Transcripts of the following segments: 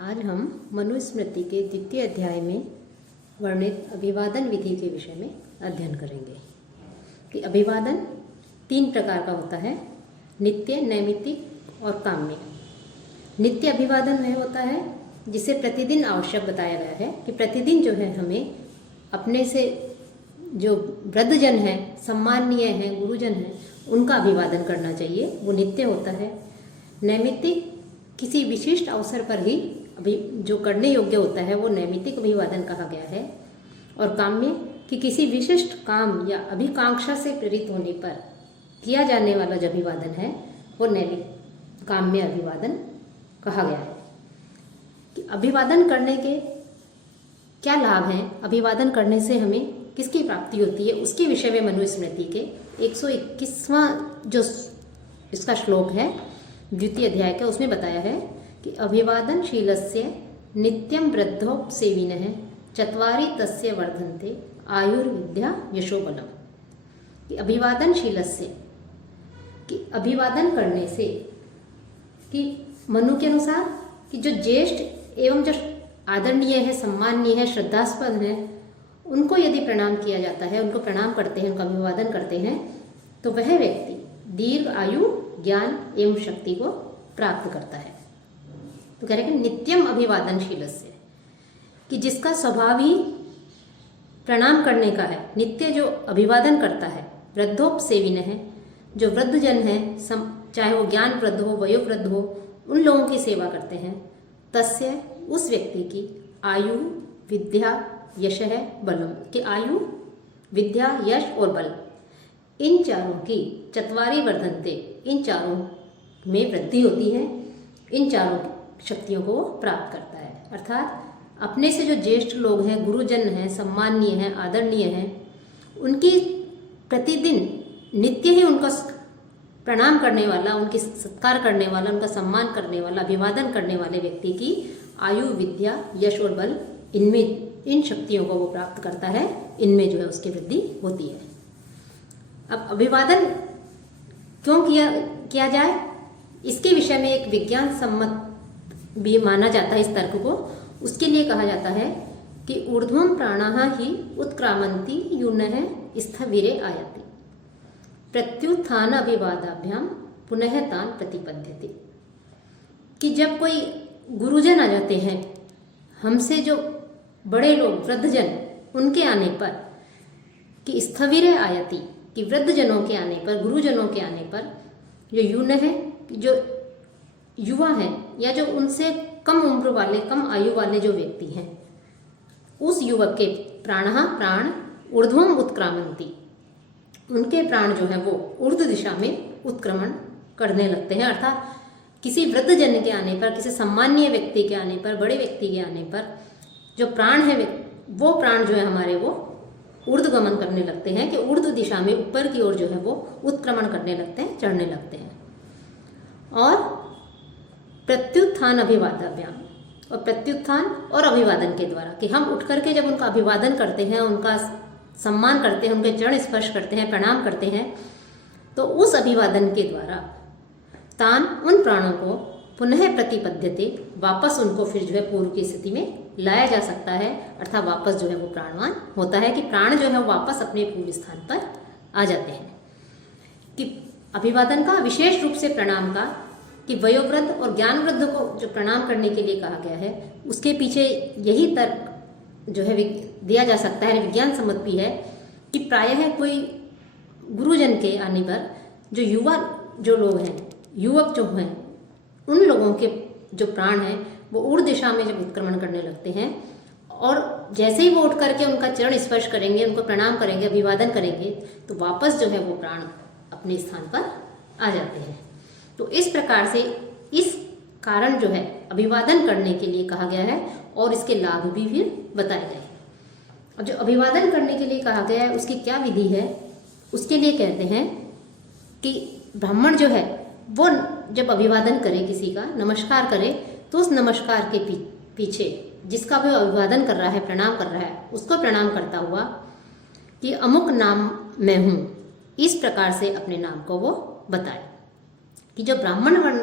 आज हम मनुस्मृति के द्वितीय अध्याय में वर्णित अभिवादन विधि के विषय में अध्ययन करेंगे कि अभिवादन 3 प्रकार का होता है, नित्य, नैमित्तिक और काम्य। नित्य अभिवादन वह होता है जिसे प्रतिदिन आवश्यक बताया गया है कि प्रतिदिन जो है हमें अपने से जो वृद्धजन हैं, सम्माननीय हैं, गुरुजन हैं, उनका अभिवादन करना चाहिए, वो नित्य होता है। नैमित्तिक किसी विशिष्ट अवसर पर ही अभी जो करने योग्य होता है वो नैमित्तिक अभिवादन कहा गया है। और काम्य कि किसी विशिष्ट काम या अभिकांक्षा से प्रेरित होने पर किया जाने वाला जो अभिवादन है वो नैमित्तिक काम्य अभिवादन कहा गया है। कि अभिवादन करने के क्या लाभ हैं, अभिवादन करने से हमें किसकी प्राप्ति होती है, उसके विषय में मनुस्मृति के 121वां जो इसका श्लोक है द्वितीय अध्याय का, उसमें बताया है कि अभिवादनशीलस्य नित्यं वृद्धोपसेविनः चत्वारि तस्य वर्धन्ते आयुर्विद्या यशोबलम। कि अभिवादनशीलस्य कि अभिवादन करने से कि मनु के अनुसार कि जो ज्येष्ठ एवं जो आदरणीय है, सम्माननीय है, श्रद्धास्पद है, उनको यदि प्रणाम किया जाता है, उनको प्रणाम करते हैं, उनका अभिवादन करते हैं, तो वह व्यक्ति दीर्घ आयु, ज्ञान एवं शक्ति को प्राप्त करता है। तो कह रहे हैं नित्यम अभिवादनशीलस्य कि जिसका स्वभाव ही प्रणाम करने का है, नित्य जो अभिवादन करता है, वृद्धोपसेविन है, जो वृद्धजन है, चाहे वो ज्ञान वृद्ध हो, वयोवृद्ध हो, उन लोगों की सेवा करते हैं, तस्य उस व्यक्ति की आयु, विद्या, यश है, बलम कि आयु, विद्या, यश और बल इन चारों की चत्वारी वर्धनते, इन चारों में वृद्धि होती है, इन चारों शक्तियों को प्राप्त करता है। अर्थात अपने से जो ज्येष्ठ लोग हैं, गुरुजन हैं, सम्माननीय हैं, आदरणीय हैं, उनकी प्रतिदिन नित्य ही उनका प्रणाम करने वाला, उनकी सत्कार करने वाला, उनका सम्मान करने वाला, अभिवादन करने वाले व्यक्ति की आयु, विद्या, यश और बल, इनमें इन शक्तियों को वो प्राप्त करता है, इनमें जो है उसकी वृद्धि होती है। अब अभिवादन क्यों किया जाए, इसके विषय में एक विज्ञान सम्मत भी माना जाता है इस तर्क को। उसके लिए कहा जाता है कि ऊर्ध्वं प्राणाः ही उत्क्रामन्ति यूनः स्थविरे आयति प्रत्युत्थान अभिवादाभ्याम पुनः तान प्रतिपद्यते। कि जब कोई गुरुजन आ जाते हैं, हमसे जो बड़े लोग, वृद्धजन, उनके आने पर कि स्थविरे आयति कि वृद्धजनों के आने पर, गुरुजनों के आने पर जो यून है, जो युवा हैं या जो उनसे कम उम्र वाले, कम आयु वाले जो व्यक्ति हैं, उस युवक के प्राण ऊर्ध्वम उत्क्रामन्ति, उनके प्राण जो है वो ऊर्ध्व दिशा में उत्क्रमण करने लगते हैं। अर्थात किसी वृद्धजन के आने पर, किसी सम्माननीय व्यक्ति के आने पर, बड़े व्यक्ति के आने पर जो प्राण है वो प्राण जो है हमारे वो ऊर्ध्वगमन करने लगते हैं कि ऊर्ध्व दिशा में ऊपर की ओर जो है वो उत्क्रमण करने लगते हैं, चढ़ने लगते हैं। और प्रत्युत्थान अभिवादाभ्याम, और प्रत्युत्थान और अभिवादन के द्वारा कि हम उठ करके जब उनका अभिवादन करते हैं, उनका सम्मान करते हैं, उनके चरण स्पर्श करते हैं, प्रणाम करते हैं, तो उस अभिवादन के द्वारा तान उन प्राणों को पुनः प्रतिपद्यते, वापस उनको फिर जो है पूर्व की स्थिति में लाया जा सकता है। अर्थात वापस जो है वो प्राणवान होता है कि प्राण जो है वापस अपने पूर्व स्थान पर आ जाते हैं। कि अभिवादन का विशेष रूप से प्रणाम का कि वयोवृद्ध और ज्ञान वृद्ध को जो प्रणाम करने के लिए कहा गया है, उसके पीछे यही तर्क जो है दिया जा सकता है, विज्ञान सम्मत भी है कि प्रायः कोई गुरुजन के आने पर जो युवा जो लोग हैं, युवक जो हैं, उन लोगों के जो प्राण हैं वो ऊर्ध्व दिशा में जब उत्क्रमण करने लगते हैं और जैसे ही वो उठ करके उनका चरण स्पर्श करेंगे, उनको प्रणाम करेंगे, अभिवादन करेंगे, तो वापस जो है वो प्राण अपने स्थान पर आ जाते हैं। तो इस प्रकार से इस कारण जो है अभिवादन करने के लिए कहा गया है और इसके लाभ भी फिर बताए गए। अब जो अभिवादन करने के लिए कहा गया है उसकी क्या विधि है, उसके लिए कहते हैं कि ब्राह्मण जो है वो जब अभिवादन करे, किसी का नमस्कार करे, तो उस नमस्कार के पीछे जिसका वो अभिवादन कर रहा है, प्रणाम कर रहा है, उसको प्रणाम करता हुआ कि अमुक नाम मैं हूँ, इस प्रकार से अपने नाम को वो बताए। कि जो ब्राह्मण वर्ण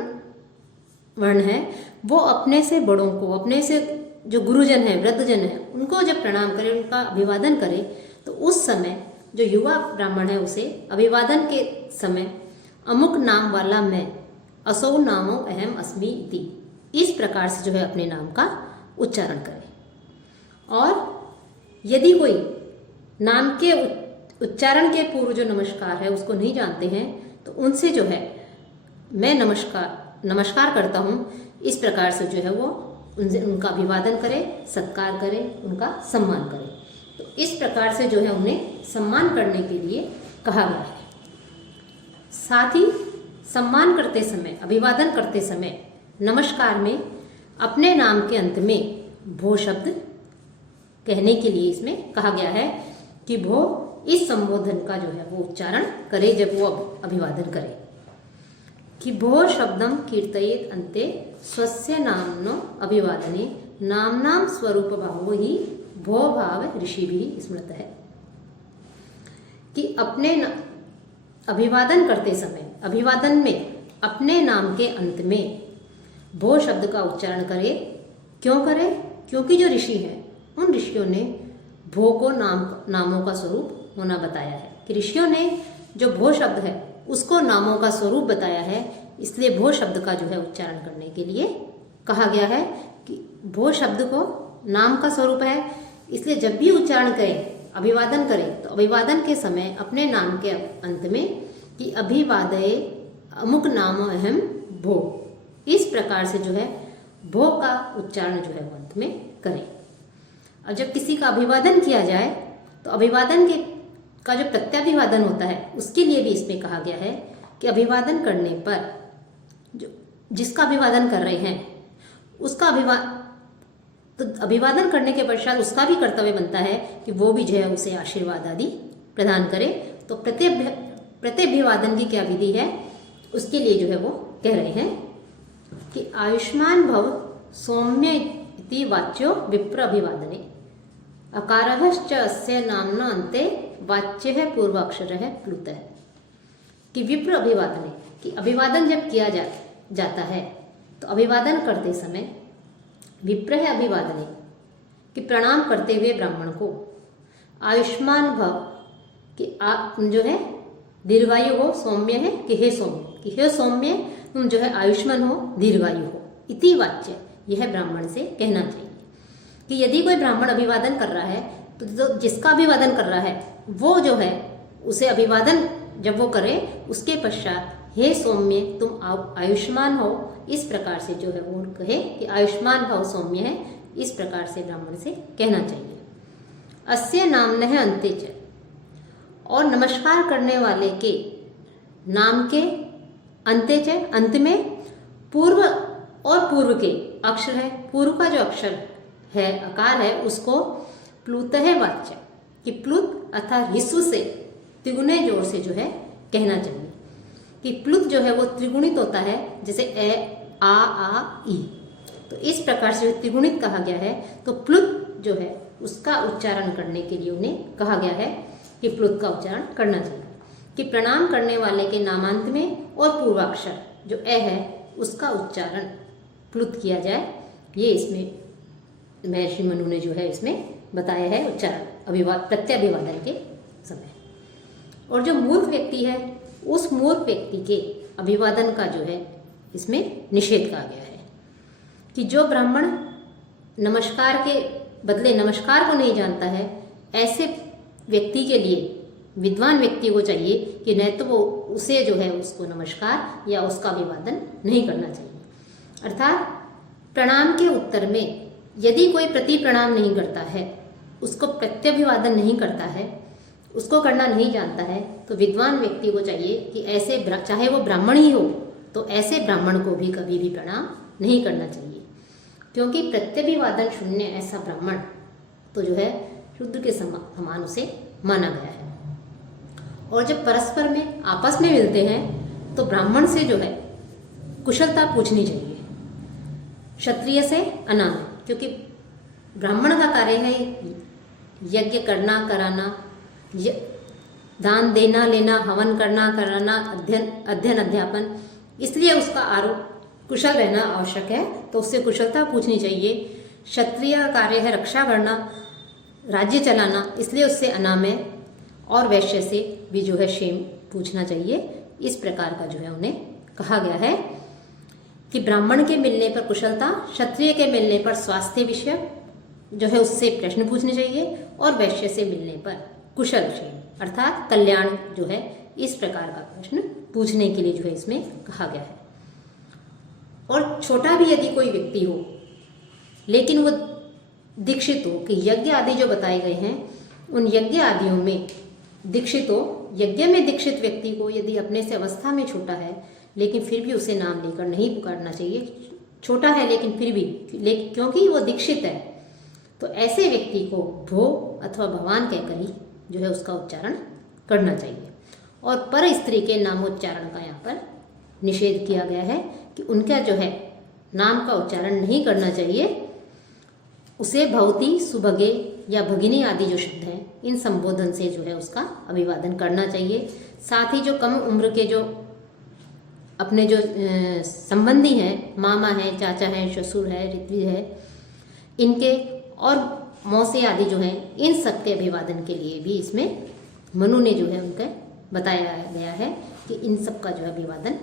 वर्ण है वो अपने से बड़ों को, अपने से जो गुरुजन है, वृद्धजन है, उनको जब प्रणाम करे, उनका अभिवादन करे, तो उस समय जो युवा ब्राह्मण है उसे अभिवादन के समय अमुक नाम वाला मैं, असौ नामो अहम अस्मि इति, इस प्रकार से जो है अपने नाम का उच्चारण करे। और यदि कोई नाम के उच्चारण के पूर्व जो नमस्कार है उसको नहीं जानते हैं, तो उनसे जो है मैं नमस्कार करता हूँ, इस प्रकार से जो है वो उनका अभिवादन करे, सत्कार करे, उनका सम्मान करे। तो इस प्रकार से जो है उन्हें सम्मान करने के लिए कहा गया है। साथ ही सम्मान करते समय, अभिवादन करते समय नमस्कार में अपने नाम के अंत में भो शब्द कहने के लिए इसमें कहा गया है कि भो इस संबोधन का जो है वो उच्चारण करे जब वो अभिवादन करे कि भो शब्दम कीर्तयेत अन्ते स्वस्य नाम्नो अभिवादने नामनाम स्वरूप भावो ही भो भाव ऋषि भी स्मृत है। कि अपने अभिवादन करते समय, अभिवादन में अपने नाम के अंत में भो शब्द का उच्चारण करे। क्यों करे? क्योंकि जो ऋषि हैं उन ऋषियों ने भो को नामों का स्वरूप होना बताया है, कि ऋषियों ने जो भो शब्द है उसको नामों का स्वरूप बताया है, इसलिए भो शब्द का जो है उच्चारण करने के लिए कहा गया है कि भो शब्द को नाम का स्वरूप है, इसलिए जब भी उच्चारण करें, अभिवादन करें, तो अभिवादन के समय अपने नाम के अंत में कि अभिवादये अमुक नामो अहम भो, इस प्रकार से जो है भो का उच्चारण जो है वो अंत में करें। और जब किसी का अभिवादन किया जाए तो अभिवादन का जो प्रत्याभिवादन होता है उसके लिए भी इसमें कहा गया है कि अभिवादन करने पर जो जिसका अभिवादन कर रहे हैं उसका अभिवादन करने के पश्चात उसका भी कर्तव्य बनता है कि वो भी जो है उसे आशीर्वाद आदि प्रदान करे। तो प्रत्यभिवादन की क्या विधि है उसके लिए जो है वो कह रहे हैं कि आयुष्मान भव सौम्य इति वाच्यो विप्र अभिवादने अकारश्च अस्य नाम्ना अन्ते वाच्य है पूर्वाक्षर है प्लुत है। कि विप्र अभिवादने, कि अभिवादन जब किया जाता है तो अभिवादन करते समय विप्र है अभिवादने, कि प्रणाम करते हुए ब्राह्मण को आयुष्मान भव, कि आप जो है दीर्घायु हो, सौम्य है कि हे सौम्य, कि हे सौम्य तुम जो है आयुष्मान हो, दीर्घायु हो, इति वाच्य, यह ब्राह्मण से कहना चाहिए। कि यदि कोई ब्राह्मण अभिवादन कर रहा है तो जिसका अभिवादन कर रहा है वो जो है उसे अभिवादन जब वो करे उसके पश्चात हे सौम्य तुम आयुष्मान हो, इस प्रकार से जो है वो कहे कि आयुष्मान भव सौम्य है, इस प्रकार से ब्राह्मण से कहना चाहिए। अस्य नाम्नः अन्ते च, और नमस्कार करने वाले के नाम के अन्ते च, अंत में पूर्व और पूर्व के अक्षर है, पूर्व का जो अक्षर है अकार है उसको प्लुत है वाच्य, कि प्लुत अर्थात ह्रस्व से त्रिगुणे जोर से जो है कहना चाहिए। कि प्लुत जो है वो त्रिगुणित होता है, जैसे ए आ ई, तो इस प्रकार से त्रिगुणित कहा गया है। तो प्लुत जो है उसका उच्चारण करने के लिए उन्हें कहा गया है कि प्लुत का उच्चारण करना चाहिए। कि प्रणाम करने वाले के नामांत में और पूर्वाक्षर जो ए है उसका उच्चारण प्लुत किया जाए, ये इसमें महर्षि मनु ने जो है इसमें बताया है उच्चारण प्रत्यभिवादन के समय। और जो मूर्ख व्यक्ति है उस मूर्ख व्यक्ति के अभिवादन का जो है इसमें निषेध कहा गया है। कि जो ब्राह्मण नमस्कार के बदले नमस्कार को नहीं जानता है, ऐसे व्यक्ति के लिए विद्वान व्यक्ति को चाहिए कि न तो वो उसे जो है उसको नमस्कार या उसका अभिवादन नहीं करना चाहिए। अर्थात प्रणाम के उत्तर में यदि कोई प्रति प्रणाम नहीं करता है, उसको प्रत्यभिवादन नहीं करता है, उसको करना नहीं जानता है, तो विद्वान व्यक्ति को चाहिए कि ऐसे चाहे वो ब्राह्मण ही हो तो ऐसे ब्राह्मण को भी कभी भी प्रणाम नहीं करना चाहिए। क्योंकि प्रत्यभिवादन शून्य ऐसा ब्राह्मण तो जो है शूद्र के समान उसे माना गया है। और जब परस्पर में आपस में मिलते हैं तो ब्राह्मण से जो है कुशलता पूछनी चाहिए, क्षत्रिय से अनाम, क्योंकि ब्राह्मण का कार्य है यज्ञ करना कराना, दान देना लेना, हवन करना कराना, अध्ययन अध्यापन, इसलिए उसका आरोप कुशल रहना आवश्यक है, तो उससे कुशलता पूछनी चाहिए। क्षत्रिय का कार्य है रक्षा करना, राज्य चलाना, इसलिए उससे अनामय और वैश्य से भी जो है क्षेम पूछना चाहिए। इस प्रकार का जो है उन्हें कहा गया है कि ब्राह्मण के मिलने पर कुशलता, क्षत्रिय के मिलने पर स्वास्थ्य विषय जो है उससे प्रश्न पूछने चाहिए, और वैश्य से मिलने पर कुशल क्षेम अर्थात कल्याण जो है इस प्रकार का प्रश्न पूछने के लिए जो है इसमें कहा गया है। और छोटा भी यदि कोई व्यक्ति हो लेकिन वो दीक्षित हो, कि यज्ञ आदि जो बताए गए हैं उन यज्ञ आदियों में दीक्षित हो, यज्ञ में दीक्षित व्यक्ति को यदि अपने से अवस्था में छोटा है लेकिन फिर भी उसे नाम लेकर नहीं पुकारना चाहिए। छोटा है लेकिन फिर भी, लेकिन क्योंकि वो दीक्षित है, तो ऐसे व्यक्ति को भो अथवा भगवान कहकर ही जो है उसका उच्चारण करना चाहिए। और पर स्त्री के नामोच्चारण का यहाँ पर निषेध किया गया है कि उनका जो है नाम का उच्चारण नहीं करना चाहिए। उसे भवती, सुभगे या भगिनी आदि जो शब्द हैं इन संबोधन से जो है उसका अभिवादन करना चाहिए। साथ ही जो कम उम्र के जो अपने जो संबंधी हैं, मामा हैं, चाचा हैं, ससुर है, ऋत्विज है, इनके और मौसे आदि जो हैं, इन सबके अभिवादन के लिए भी इसमें मनु ने जो है उनका बताया गया है कि इन सब का जो है अभिवादन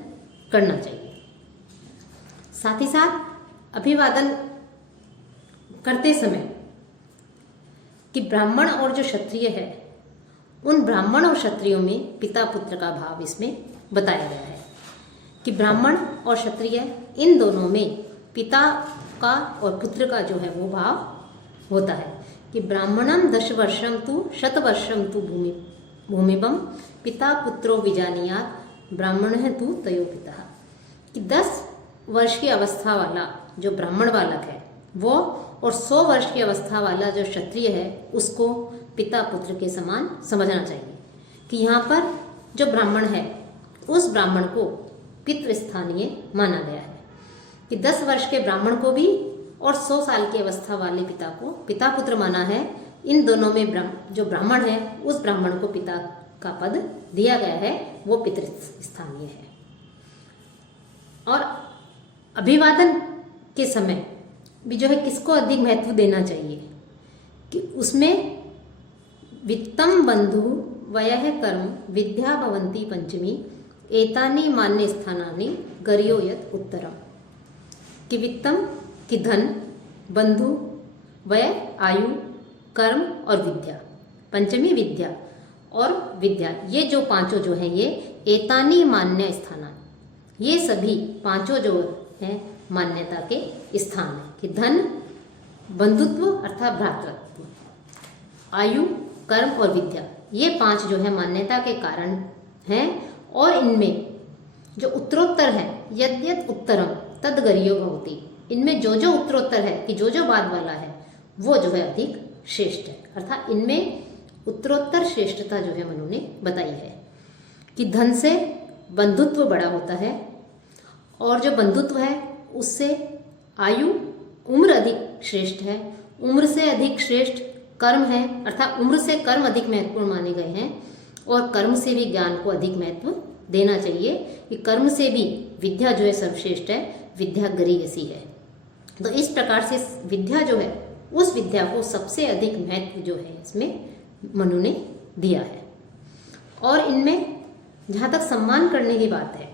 करना चाहिए। साथ ही साथ अभिवादन करते समय कि ब्राह्मण और जो क्षत्रिय है, उन ब्राह्मण और क्षत्रियों में पिता पुत्र का भाव इसमें बताया गया है कि ब्राह्मण और क्षत्रिय इन दोनों में पिता का और पुत्र का जो है वो भाव होता है कि ब्राह्मणम 10 वर्षम तु 100 वर्षम तु भूमिबम पिता पुत्रो विजानीयात् ब्राह्मण है तू तयो पिता। कि 10 वर्ष की अवस्था वाला जो ब्राह्मण बालक है वो और 100 वर्ष की अवस्था वाला जो क्षत्रिय है उसको पिता पुत्र के समान समझना चाहिए। कि यहाँ पर जो ब्राह्मण है उस ब्राह्मण को पितृस्थानीय माना गया है कि 10 वर्ष के ब्राह्मण को भी और 100 साल की अवस्था वाले पिता को पिता पुत्र माना है। इन दोनों में जो ब्राह्मण है उस ब्राह्मण को पिता का पद दिया गया है, वो पितृस्थानीय है। और अभिवादन के समय भी जो है किसको अधिक महत्व देना चाहिए कि उसमें वित्तम बंधु वयः कर्म विद्या भवन्ति पंचमी एतानि मान्य स्थानानि गरियो यत् उत्तरम। कि वित्तम कि धन, बंधु, वय आयु, कर्म और विद्या, पंचमी विद्या और विद्या, ये जो पांचों जो है ये एतानि मान्य स्थाना, ये सभी पांचों जो हैं मान्यता के स्थान है। कि धन, बंधुत्व अर्थात भ्रातृत्व, आयु, कर्म और विद्या, ये 5 जो है मान्यता के कारण हैं। और इनमें जो उत्तरोत्तर है यद्यत उत्तरम तद गरियो भवति, इनमें जो जो उत्तरोत्तर है कि जो जो बाद वाला है वो जो है अधिक श्रेष्ठ है। अर्थात इनमें उत्तरोत्तर श्रेष्ठता जो है मनु ने बताई है कि धन से बंधुत्व बड़ा होता है और जो बंधुत्व है उससे आयु, उम्र अधिक श्रेष्ठ है, उम्र से अधिक श्रेष्ठ कर्म है, अर्थात उम्र से कर्म अधिक महत्वपूर्ण माने गए हैं। और कर्म से भी ज्ञान को अधिक महत्व देना चाहिए कि कर्म से भी विद्या जो है सर्वश्रेष्ठ है, विद्या गरीयसी है। तो इस प्रकार से विद्या जो है उस विद्या को सबसे अधिक महत्व जो है इसमें मनु ने दिया है। और इनमें जहाँ तक सम्मान करने की बात है,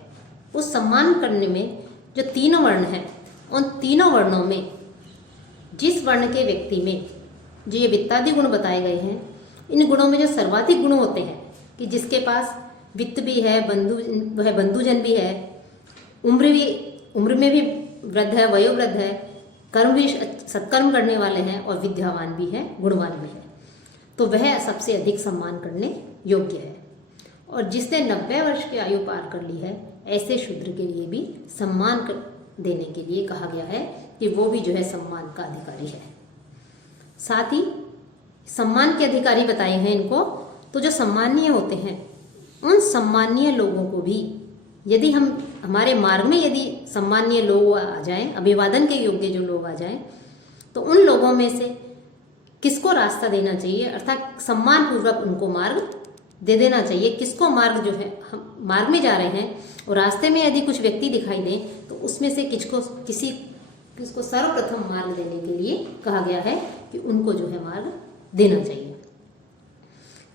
उस सम्मान करने में जो 3 वर्ण हैं उन तीनों वर्णों में जिस वर्ण के व्यक्ति में जो ये वित्तादि गुण बताए गए हैं, इन गुणों में जो सर्वाधिक गुण होते हैं कि जिसके पास वित्त भी है, बंधुजन भी है, उम्र में भी वृद्ध है, वयोवृद्ध है, कर्म भी सत्कर्म करने वाले हैं और विद्यावान भी है, गुणवान भी है, तो वह सबसे अधिक सम्मान करने योग्य है। और जिसने 90 वर्ष की आयु पार कर ली है ऐसे शूद्र के लिए भी सम्मान देने के लिए कहा गया है कि वो भी जो है सम्मान का अधिकारी है। साथ ही सम्मान के अधिकारी बताए हैं इनको, तो जो सम्मानीय होते हैं उन सम्मानीय लोगों को भी यदि हमारे मार्ग में यदि सम्मानीय लोग आ जाएं, अभिवादन के योग्य जो लोग आ जाएं, तो उन लोगों में से किसको रास्ता देना चाहिए, अर्थात सम्मान पूर्वक उनको मार्ग दे देना चाहिए। किसको मार्ग जो है, हम मार्ग में जा रहे हैं और रास्ते में यदि कुछ व्यक्ति दिखाई दें तो उसमें से किसको सर्वप्रथम मार्ग देने के लिए कहा गया है कि उनको जो है मार्ग देना चाहिए।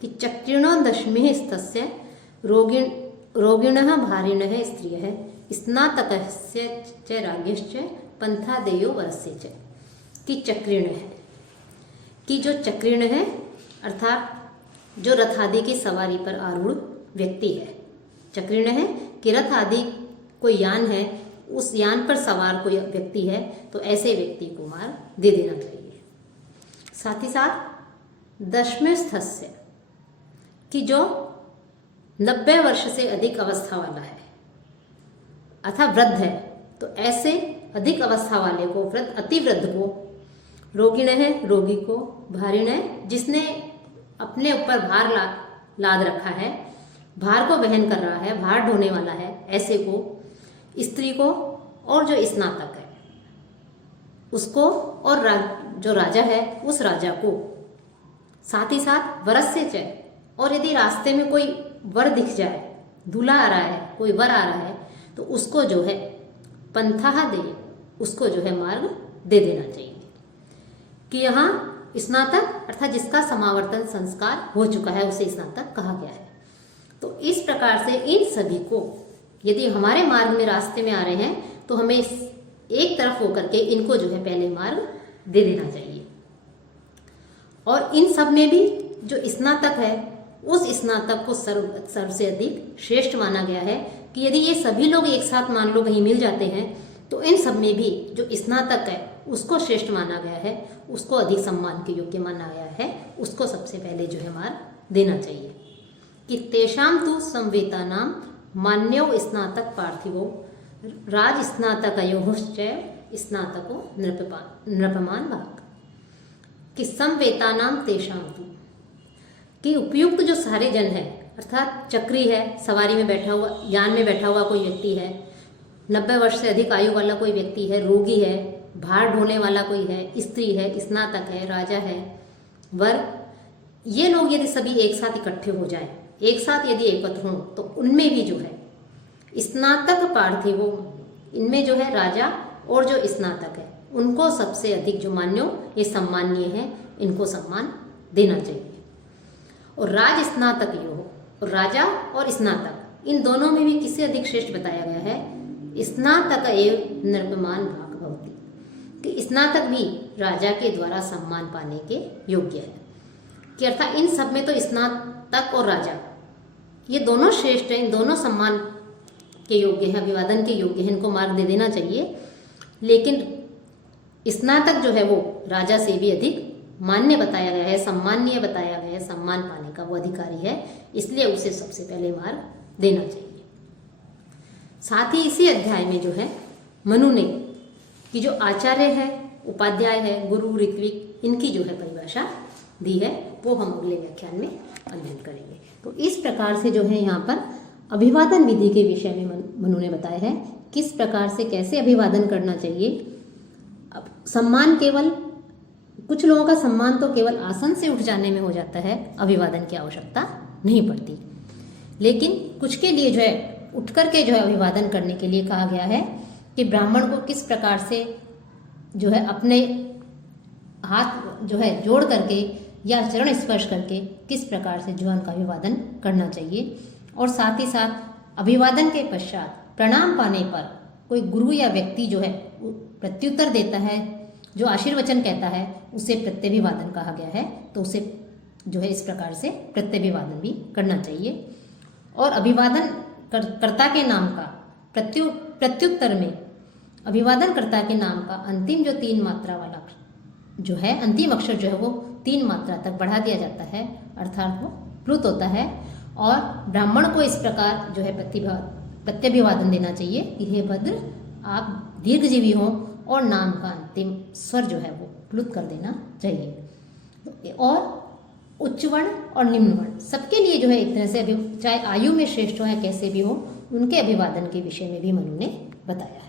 कि चक्रिणो दशमे स्तस्य रोगिणः भारिणः स्त्रियः स्नातकस्य च राज्ञश्च पंथा देयो वरस्य च। कि चक्रिण है, कि जो चक्रिण है अर्थात जो रथ आदि की सवारी पर आरूढ़ व्यक्ति है। चक्रिण है कि रथ आदि कोई यान है, उस यान पर सवार कोई व्यक्ति है तो ऐसे व्यक्ति को मार दे देना चाहिए। साथ ही साथ दशमे स्थस्य कि जो 90 वर्ष से अधिक अवस्था वाला है अर्थात वृद्ध है, तो ऐसे अधिक अवस्था वाले को, अति वृद्ध को, रोगिण है रोगी को, भारिण है जिसने अपने ऊपर भार लाद रखा है, भार को वहन कर रहा है, भार ढोने वाला है, ऐसे को, स्त्री को और जो स्नातक है उसको, और जो राजा है उस राजा को। साथ ही साथ वरस्य च, और यदि रास्ते में कोई वर दिख जाए, दूल्हा आ रहा है, कोई वर आ रहा है तो उसको जो है पंथा दे, उसको जो है मार्ग दे देना चाहिए। कि यहाँ स्नातक अर्थात जिसका समावर्तन संस्कार हो चुका है उसे स्नातक कहा गया है। तो इस प्रकार से इन सभी को यदि हमारे मार्ग में रास्ते में आ रहे हैं तो हमें एक तरफ होकर के इनको जो है पहले मार्ग दे देना चाहिए। और इन सब में भी जो स्नातक है उस स्नातक को सर्व से अधिक श्रेष्ठ माना गया है। कि यदि ये सभी लोग एक साथ मान लो कहीं मिल जाते हैं तो इन सब में भी जो स्नातक है उसको श्रेष्ठ माना गया है, उसको अधिक सम्मान के योग्य माना गया है, उसको सबसे पहले जो है मार्ग देना चाहिए। कि तेषाम तु संवेतानाम मान्यो स्नातक पार्थिवो राज स्नातकयोश्च स्नातको नृपमान भाग। कि संवेतानाम तेषाम तु, कि उपयुक्त जो सारे जन है अर्थात चक्री है, सवारी में बैठा हुआ, यान में बैठा हुआ कोई व्यक्ति है, 90 वर्ष से अधिक आयु वाला कोई व्यक्ति है, रोगी है, भार ढोने वाला कोई है, स्त्री है, स्नातक है, राजा है, वर, ये लोग यदि सभी एक साथ इकट्ठे हो जाएं, एक साथ यदि एकत्र हों तो उनमें भी जो है स्नातक पार्थिवो, इनमें जो है राजा और जो स्नातक है उनको सबसे अधिक जो मान्यो, ये सम्माननीय है, इनको सम्मान देना चाहिए। और राज स्नातक यो, और राजा और स्नातक इन दोनों में भी किसे अधिक श्रेष्ठ बताया गया है, स्नातक एव नृपमान भाग भवति। कि स्नातक भी राजा के द्वारा सम्मान पाने के योग्य है। कि अर्थात इन सब में तो स्नातक और राजा ये दोनों श्रेष्ठ हैं, इन दोनों सम्मान के योग्य हैं, अभिवादन के योग्य हैं, इनको मार्ग दे देना चाहिए। लेकिन स्नातक जो है वो राजा से भी अधिक मान्य बताया गया है, सम्माननीय बताया गया है, सम्मान पाने का वो अधिकारी है, इसलिए उसे सबसे पहले मार्ग देना चाहिए। साथ ही इसी अध्याय में जो है मनु ने कि जो आचार्य है, उपाध्याय है, गुरु, ऋत्विक, इनकी जो है परिभाषा दी है, वो हम अगले व्याख्यान में अध्ययन करेंगे। तो इस प्रकार से जो है यहाँ पर अभिवादन विधि के विषय में मनु ने बताया है, किस प्रकार से कैसे अभिवादन करना चाहिए। अब सम्मान केवल, कुछ लोगों का सम्मान तो केवल आसन से उठ जाने में हो जाता है, अभिवादन की आवश्यकता नहीं पड़ती। लेकिन कुछ के लिए जो है उठ करके जो है अभिवादन करने के लिए कहा गया है कि ब्राह्मण को किस प्रकार से जो है अपने हाथ जो है जोड़ करके या चरण स्पर्श करके किस प्रकार से जो है उनका अभिवादन करना चाहिए। और साथ ही साथ अभिवादन के पश्चात प्रणाम पाने पर कोई गुरु या व्यक्ति जो है प्रत्युत्तर देता है, जो आशीर्वचन कहता है, उसे प्रत्यभिवादन कहा गया है। तो उसे जो है इस प्रकार से प्रत्यभिवादन भी करना चाहिए। और अभिवादन कर्ता के नाम का प्रत्युत्तर में अभिवादन कर्ता के नाम का अंतिम जो 3 मात्रा वाला जो है अंतिम अक्षर जो है वो 3 मात्रा तक बढ़ा दिया जाता है, अर्थात वो प्लुत होता है। और ब्राह्मण को इस प्रकार जो है प्रत्यभिवादन देना चाहिए कि हे भद्र, आप दीर्घजीवी हों, और नाम का अंतिम स्वर जो है वो प्लुत कर देना चाहिए। और उच्च वर्ण और निम्न वर्ण सबके लिए जो है एक तरह से चाहे आयु में श्रेष्ठ हो या कैसे भी हो, उनके अभिवादन के विषय में भी मनु ने बताया है।